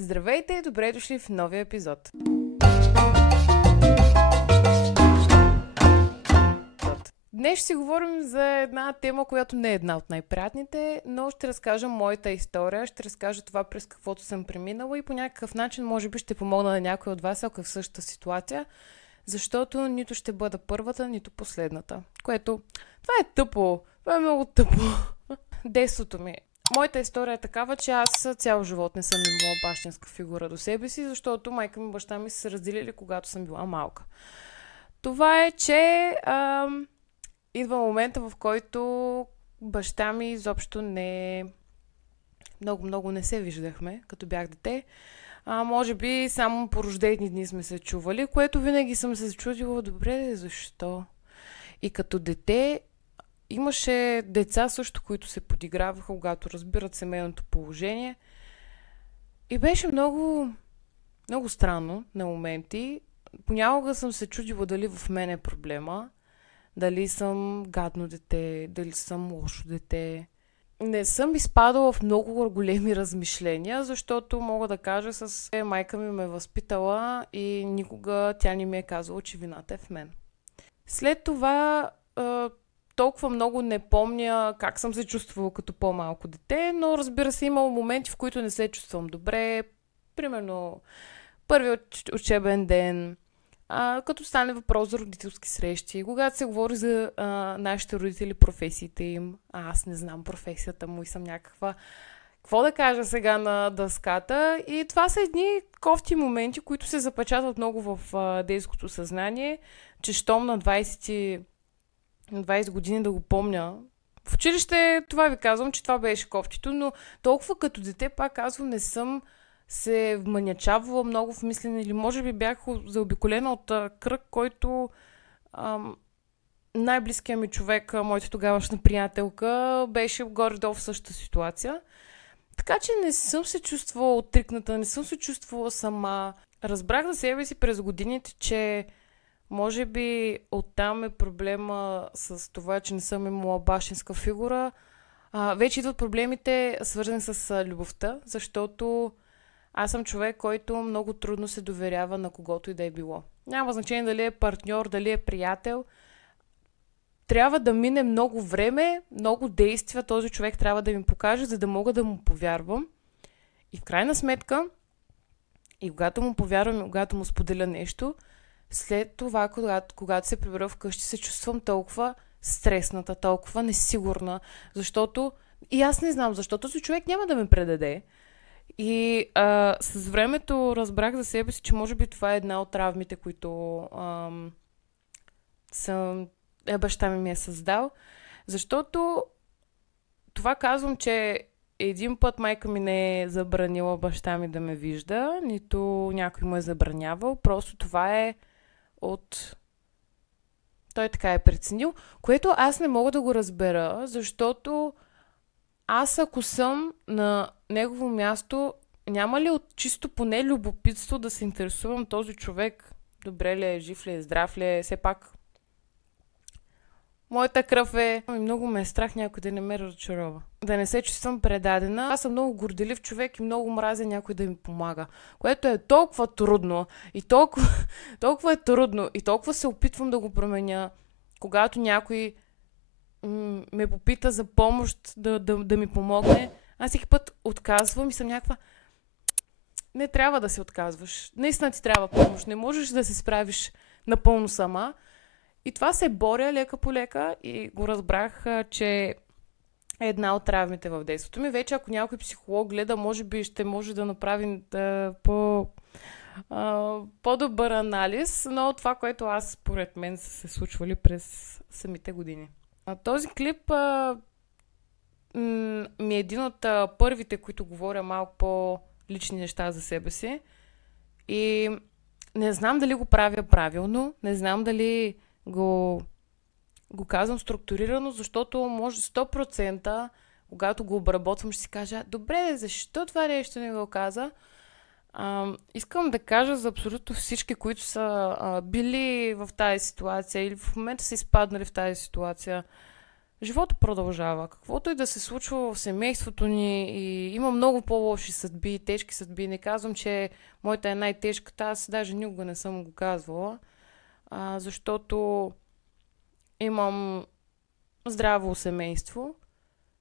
Здравейте и добре дошли в новия епизод. Днес ще си говорим за една тема, която не е една от най-приятните, но ще разкажа моята история, ще разкажа това през каквото съм преминала и по някакъв начин може би ще помогна на някой от вас, ако е в същата ситуация, защото нито ще бъда първата, нито последната. Което, това е тъпо, това е много тъпо. Детството ми. Моята история е такава, че аз цял живот не съм имала бащинска фигура до себе си, защото майка ми и баща ми са се разделили, когато съм била малка. Това е, че идва момента, в който баща ми изобщо не... Много не се виждахме, като бях дете. Може би само по рождени дни сме се чували, което винаги съм се чудила, добре, защо? И като дете имаше деца също, които се подиграваха, когато разбират семейното положение. И беше много странно на моменти. Понякога съм се чудила дали в мен е проблема, дали съм гадно дете, дали съм лошо дете. Не съм изпадала в много големи размишления, защото мога да кажа, майка ми ме е възпитала и никога тя не ми е казала, че вината е в мен. След това толкова много не помня как съм се чувствала като по-малко дете, но разбира се, имало моменти, в които не се чувствам добре. Примерно, първият учебен ден, като стане въпрос за родителски срещи, когато се говори за нашите родители, професиите им, аз не знам професията му и съм някаква, какво да кажа сега на дъската. И това са едни кофти моменти, които се запечатват много в детското съзнание, че щом на 20 години да го помня. В училище това ви казвам, че това беше кофтито, но толкова като дете, пак казвам, не съм се вманячавала много в мислене или може би бях заобиколена от кръг, който най-близкият ми човек, моята тогавашна приятелка, беше горе-долу в същата ситуация. Така че не съм се чувствала отрикната, не съм се чувствала сама. Разбрах за себе си през годините, че може би оттам е проблема с това, че не съм имала бащинска фигура. Вече идват проблемите, свързани с любовта, защото аз съм човек, който много трудно се доверява на когото и да е било. Няма значение дали е партньор, дали е приятел. Трябва да мине много време, много действия този човек трябва да ми покаже, за да мога да му повярвам. И в крайна сметка, и когато му повярвам, и когато му споделя нещо, след това, когато се прибера вкъщи, се чувствам толкова стресната, толкова несигурна, защото и аз не знам защо този човек няма да ме предаде. И с времето разбрах за себе си, че може би това е една от травмите, които баща ми е създал. Защото това казвам, че един път майка ми не е забранила баща ми да ме вижда, нито някой му е забранявал. Просто това е той така е преценил, което аз не мога да го разбера, защото аз ако съм на негово място, няма ли от чисто поне любопитство да се интересувам този човек? Добре ли е, жив ли е, здрав ли е, все пак моята кръв е... Много ме е страх някой да не ме разочарова. Да не се чувствам предадена. Аз съм много горделив човек и много мразя някой да ми помага. Което е толкова трудно. И толкова е трудно. И толкова се опитвам да го променя. Когато някой ме попита за помощ да ми помогне, аз всеки път отказвам и съм някаква... Не трябва да се отказваш. Наистина ти трябва помощ. Не можеш да се справиш напълно сама. И това се боря лека по лека и го разбрах, че е една от травмите в детството ми. Вече ако някой психолог гледа, може би ще може да направи по-добър анализ, но това, което аз според мен са се случвали през самите години. Този клип ми е един от първите, които говоря малко по-лични неща за себе си. И не знам дали го правя правилно, не знам дали го казвам структурирано, защото може 100%, когато го обработвам, ще си кажа, добре, защо това нещо не го каза? Искам да кажа за абсолютно всички, които са били в тази ситуация или в момента са изпаднали в тази ситуация. живота продължава. Каквото и да се случва в семейството ни и има много по-лоши съдби, тежки съдби. Не казвам, че моята е най-тежката. Аз даже никога не съм го казвала, защото имам здраво семейство,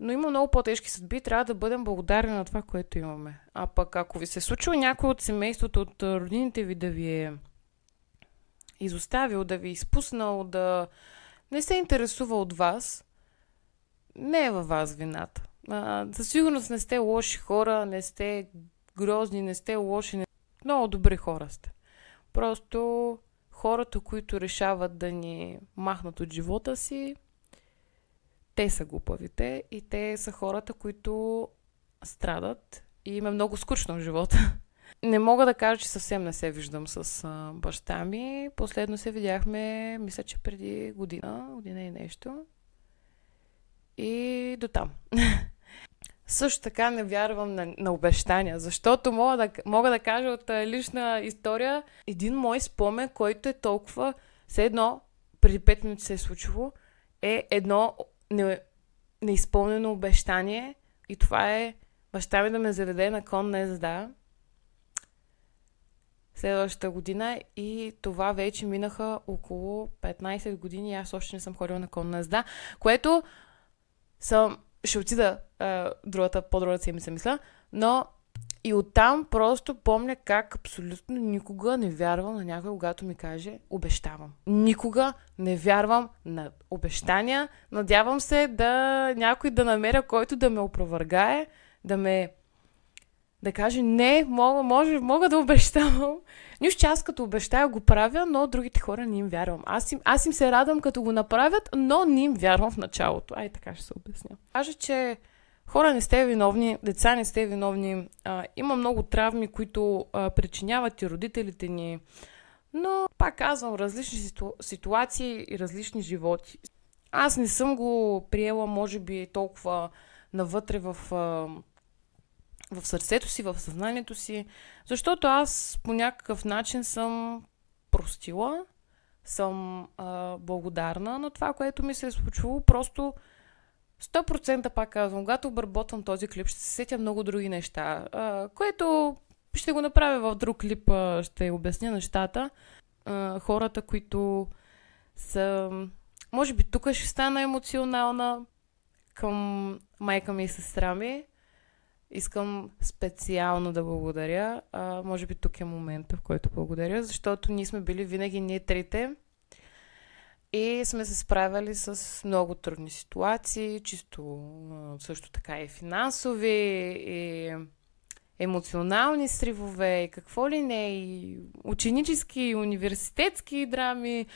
но има много по-тежки съдби. Трябва да бъдем благодарни на това, което имаме. А пък ако ви се случва някой от семейството, от родините ви да ви е изоставил, да ви е изпуснал, да не се интересува от вас, не е във вас вината. Със сигурност не сте лоши хора, не сте грозни, не сте лоши. Много добри хора сте. Просто хората, които решават да ни махнат от живота си, те са глупавите и те са хората, които страдат и им е много скучно в живота. Не мога да кажа, че съвсем не се виждам с баща ми. Последно се видяхме, мисля, че преди година и нещо. И до там. Също така не вярвам на обещания, защото мога да кажа от лична история един мой спомен, който е толкова, все едно, преди 5 минути се е случило, е едно неизпълнено обещание и това е баща ми да ме заведе на конна езда следващата година и това вече минаха около 15 години и аз още не съм ходила на конна езда, което ще отида по-другата седмица, мисля, но и оттам просто помня как абсолютно никога не вярвам на някой, когато ми каже обещавам. Никога не вярвам на обещания. Надявам се някой да намеря, който да ме опровергае, да каже не, мога да обещавам. Нищо, че аз като обещая го правя, но другите хора не им вярвам. Аз им се радвам като го направят, но не им вярвам в началото. Така ще се обясня. Кажа, че хора не сте виновни, деца не сте виновни. Има много травми, които причиняват и родителите ни. Но, пак казвам, различни ситуации и различни животи. Аз не съм го приела, може би, толкова навътре в сърцето си, в съзнанието си, защото аз по някакъв начин съм простила, съм благодарна на това, което ми се е случило. Просто 100% пак казвам, когато обработвам този клип, ще се сетя много други неща, което ще го направя в друг клип, ще обясня нещата. Хората, които са... Може би тук ще стана емоционална към майка ми и сестра ми. Искам специално да благодаря. Може би тук е момента, в който благодаря, защото ние сме били винаги ние трите и сме се справяли с много трудни ситуации, чисто също така и финансови, и емоционални сривове, и какво ли не, и ученически, и университетски драми.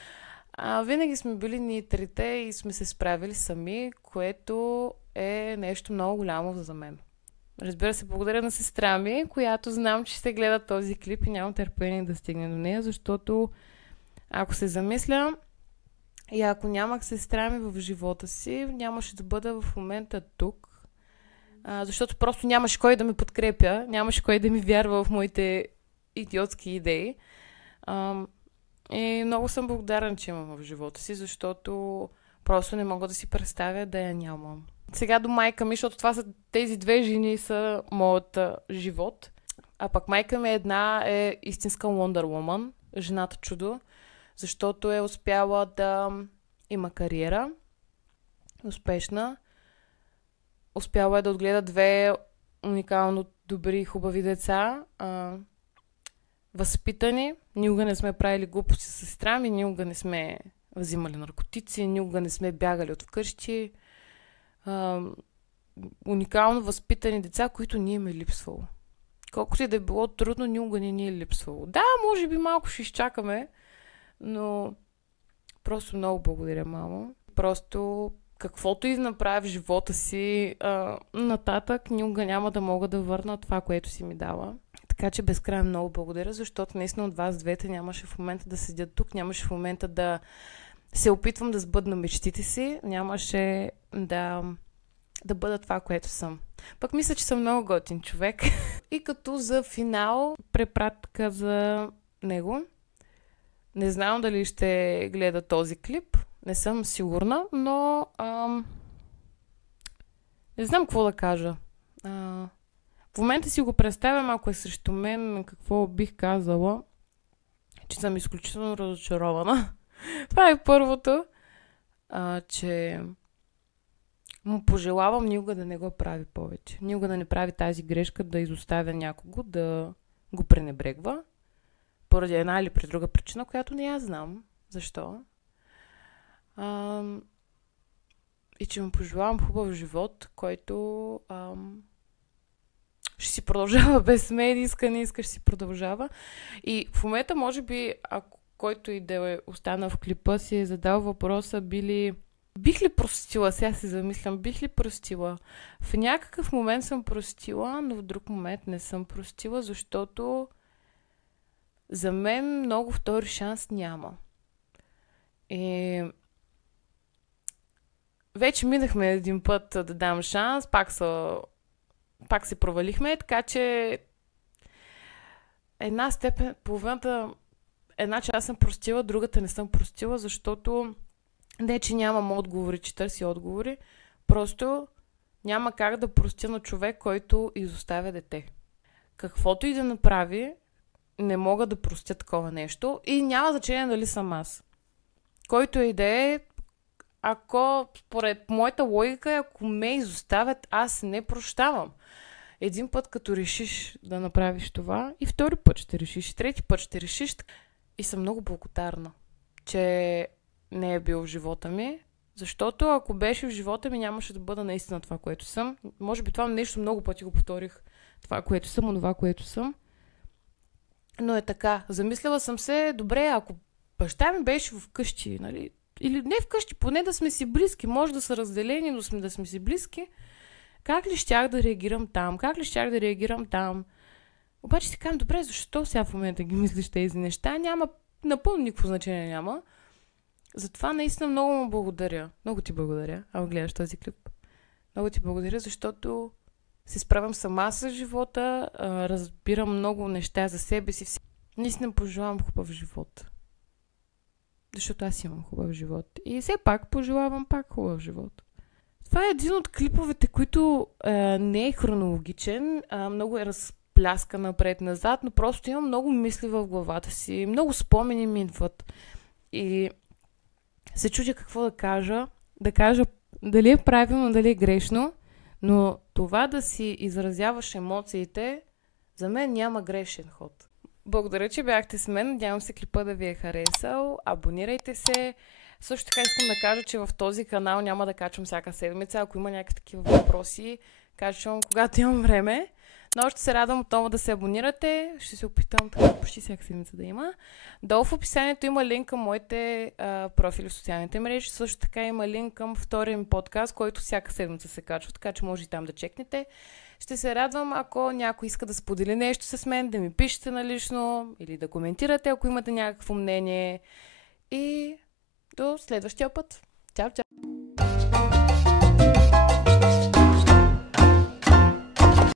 Винаги сме били ние трите и сме се справили сами, което е нещо много голямо за мен. Разбира се, благодаря на сестра ми, която знам, че ще гледа този клип и нямам търпение да стигне до нея, защото ако се замисля и ако нямах сестра ми в живота си, нямаше да бъда в момента тук, защото просто нямаше кой да ме подкрепя, нямаше кой да ми вярва в моите идиотски идеи. И много съм благодарна, че имам в живота си, защото просто не мога да си представя да я нямам. Сега до майка ми, защото тези две жени са моят живот. А пък майка ми е истинска Wonder Woman, жената чудо, защото е успяла да има кариера, успешна. Успяла е да отгледа две уникално добри, хубави деца, възпитани. Никога не сме правили глупости с сестра ми, никога не сме взимали наркотици, никога не сме бягали от вкъщи. Уникално възпитани деца, които ни им е липсвало. Колкото и да е било трудно, никога не ни е липсвало. Да, може би малко ще изчакаме, но просто много благодаря, мамо. Просто каквото и да направя в живота си, нататък никога няма да мога да върна това, което си ми дала. Така че безкрайно много благодаря, защото наистина от вас двете нямаше в момента да седя тук, нямаше в момента да се опитвам да сбъдна мечтите си, нямаше да бъда това, което съм. Пък мисля, че съм много готин човек. И като за финал, препратка за него. Не знам дали ще гледа този клип, не съм сигурна, но Не знам какво да кажа. В момента си го представям, ако е срещу мен, какво бих казала, че съм изключително разочарована. Това е първото, че му пожелавам никога да не го прави повече. Никога да не прави тази грешка, да изоставя някого, да го пренебрегва. Поради една или при друга причина, която не я знам. Защо? И че му пожелавам хубав живот, който ще си продължава без мен, иска, не иска, ще си продължава. И в момента, може би, ако който и да е останал в клипа, си е задал въпроса, бих ли простила? Сега се замислям, бих ли простила? В някакъв момент съм простила, но в друг момент не съм простила, защото за мен много втори шанс няма. И вече минахме един път да дам шанс, пак се провалихме, така че една степен, половината, една част съм простила, другата не съм простила, защото не, че нямам отговори, че търси отговори, просто няма как да простя на човек, който изоставя дете. Каквото и да направи, не мога да простя такова нещо и няма значение дали съм аз. Който и да е, ако според моята логика, ако ме изоставят, аз не прощавам. Един път, като решиш да направиш това, и втори път ще решиш, и трети път ще решиш. И съм много благодарна, че не е бил в живота ми, защото ако беше в живота ми, нямаше да бъда наистина това, което съм. Може би това нещо много пъти го повторих. Това, което съм, онова, което съм. Но е така. Замислила съм се, добре, ако баща ми беше вкъщи, нали, или не вкъщи, поне да сме си близки, може да са разделени, но да сме си близки, как ли щях да реагирам там? Как ли щях да реагирам там? Обаче си казвам, добре, защо сега в момента ги мислиш тези неща? Няма, напълно никакво значение няма. Затова наистина много му благодаря. Много ти благодаря, ако гледаш този клип. Много ти благодаря, защото се справям сама с живота, разбирам много неща за себе си. Наистина пожелавам хубав живот. Защото аз имам хубав живот. И все пак пожелавам пак хубав живот. Това е един от клиповете, които не е хронологичен, много е разпляска напред-назад, но просто имам много мисли в главата си, много спомени ми идват. И се чудя какво да кажа дали е правилно, дали е грешно, но това да си изразяваш емоциите, за мен няма грешен ход. Благодаря, че бяхте с мен. Надявам се клипа да ви е харесал. Абонирайте се. Също така искам да кажа, че в този канал няма да качвам всяка седмица. Ако има някакви такива въпроси, качвам когато имам време. Но ще се радвам отново да се абонирате. Ще се опитам така почти всяка седмица да има. Долу в описанието има линк към моите профили в социалните мрежи. Също така има линк към втория ми подкаст, който всяка седмица се качва, така че може и там да чекнете. Ще се радвам, ако някой иска да сподели нещо с мен, да ми пишете налично или да коментирате, ако имате някакво мнение. И до следващия път. Чао, чао!